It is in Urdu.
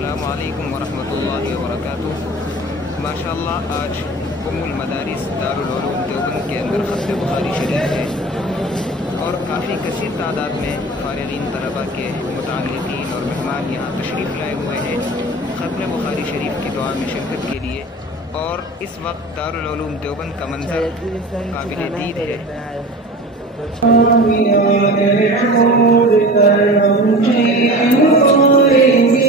السلام علیکم ورحمۃ اللہ وبرکاتہ۔ ماشاءاللہ آج المدارس دارالعلوم دیوبند کے اندر ختم بخاری شریف ہے اور کافی کثیر تعداد میں فارغین طلباء کے متعلقین اور مہمان یہاں تشریف لائے ہوئے ہیں ختم بخاری شریف کی دعا میں شرکت کے لیے، اور اس وقت دارالعلوم دیوبند کا منظر قابل دید ہے۔